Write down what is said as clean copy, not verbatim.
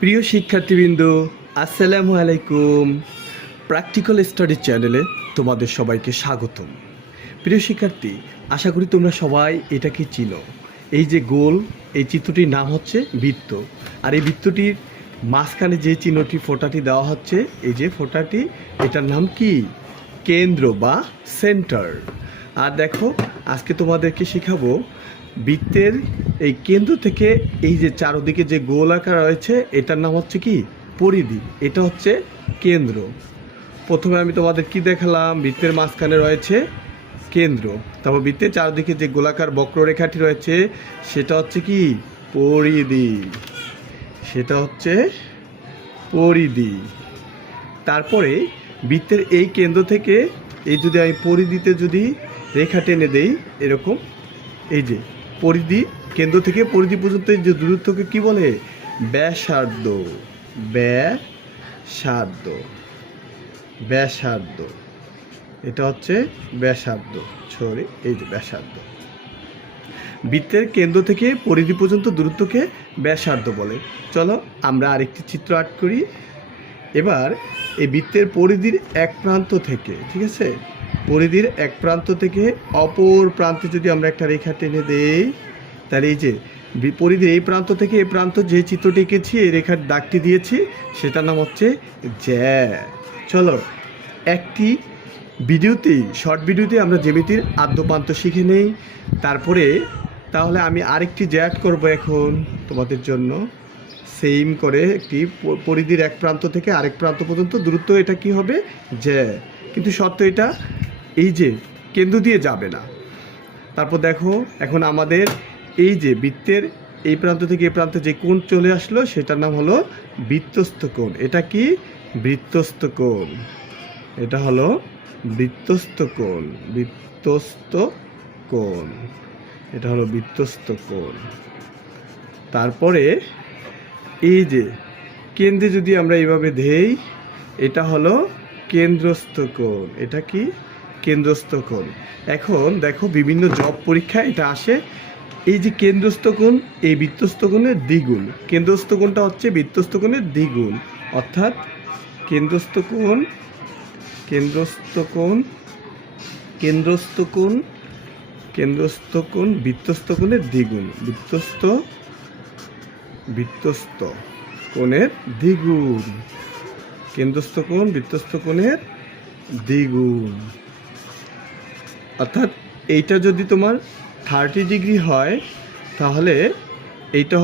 প্রিয় শিক্ষার্থীবৃন্দ, আসসালামু আলাইকুম। প্র্যাকটিক্যাল স্টাডি চ্যানেলে তোমাদের সবাইকে স্বাগতম। প্রিয় শিক্ষার্থী, আশা করি তোমরা সবাই এটাকে চিনো। এই যে গোল, এই চিত্রটির নাম হচ্ছে বৃত্ত। আর এই বৃত্তটির মাঝখানে যে চিহ্নটি ফোঁটাটি দেওয়া হচ্ছে, এই যে ফোঁটাটি, এটার নাম কি? কেন্দ্র বা সেন্টার। আর দেখো, আজকে তোমাদেরকে শেখাবো বৃত্তের এই কেন্দ্র থেকে এই যে চারদিকে যে গোল আকার রয়েছে, এটার নাম হচ্ছে কি? পরিধি। এটা হচ্ছে কেন্দ্র। প্রথমে আমি তোমাদের কি দেখালাম? বৃত্তের মাঝখানে রয়েছে কেন্দ্র। তারপর বৃত্তের চারদিকে যে গোলাকার বক্ররেখাটি রয়েছে, সেটা হচ্ছে কি? পরিধি। সেটা হচ্ছে পরিধি। তারপরে বৃত্তের এই কেন্দ্র থেকে এই যদি আমি পরিধিতে যদি রেখা টেনে দেই, এরকম, এই যে পরিধি, কেন্দ্র থেকে পরিধি পর্যন্ত যে দূরত্বকে কি বলে? ব্যাসার্ধ। ব্যাসার্ধ। ব্যাসার্ধ। এটা হচ্ছে ব্যাসার্ধ। সরি, এই যে ব্যাসার্ধ। বৃত্তের কেন্দ্র থেকে পরিধি পর্যন্ত দূরত্বকে ব্যাসার্ধ বলে। চলো আমরা আরেকটি চিত্র আঁট করি। এবার এই বৃত্তের পরিধির এক প্রান্ত থেকে, ঠিক আছে, পরিধির এক প্রান্ত থেকে অপর প্রান্তে যদি আমরা একটা রেখা টেনে দেই, তাহলে এই যে পরিধির এই প্রান্ত থেকে এই প্রান্ত যে চিত্রটি এঁকেছি, এই রেখার দাগটি দিয়েছি, সেটার নাম হচ্ছে জ্যা। চলো একটি ভিডিওতেই, শর্ট ভিডিওতে আমরা জ্যামিতির আদ্যপান্ত শিখে নেই। তারপরে তাহলে আমি আরেকটি জ্যাট করব এখন তোমাদের জন্য। সেম করে একটি পরিধির এক প্রান্ত থেকে আরেক প্রান্ত পর্যন্ত দূরত্ব, এটা কি হবে? জ্যা। কিন্তু শর্ত এটা, এই যে কেন্দ্র দিয়ে যাবে না। তারপর দেখো, এখন আমাদের এই যে বৃত্তের এই প্রান্ত থেকে এই প্রান্তে যে কোণ চলে আসলো, সেটার নাম হলো বৃত্তস্থ কোণ। এটা কি? বৃত্তস্থ কোণ। এটা হলো বৃত্তস্থ কোণ। বৃত্তস্থ কোণ। এটা হলো বৃত্তস্থ কোণ। তারপরে এই যে কেন্দ্রে যদি আমরা এইভাবে দেই, এটা হলো কেন্দ্রস্থ কোণ। এটা কি? কেন্দ্রস্থ কোণ। এখন দেখো, বিভিন্ন জব পরীক্ষায় এটা আসে। এই যে কেন্দ্রস্থ কোণ, এই বৃত্তস্থ কোণের দ্বিগুণ। কেন্দ্রস্থ কোণটা হচ্ছে বৃত্তস্থ কোণের দ্বিগুণ, অর্থাৎ কেন্দ্রস্থ কোণ, কেন্দ্রস্থ কোণ, কেন্দ্রস্থ কোণ, কেন্দ্রস্থ কোণ বৃত্তস্থ কোণের দ্বিগুণ। বৃত্তস্থ কোণের দ্বিগুণ। কেন্দ্রস্থ কোণ বৃত্তস্থ কোণের দ্বিগুণ। অর্থাৎ এইটা যদি তোমার 30 ডিগ্রি হয়, তাহলে এইটা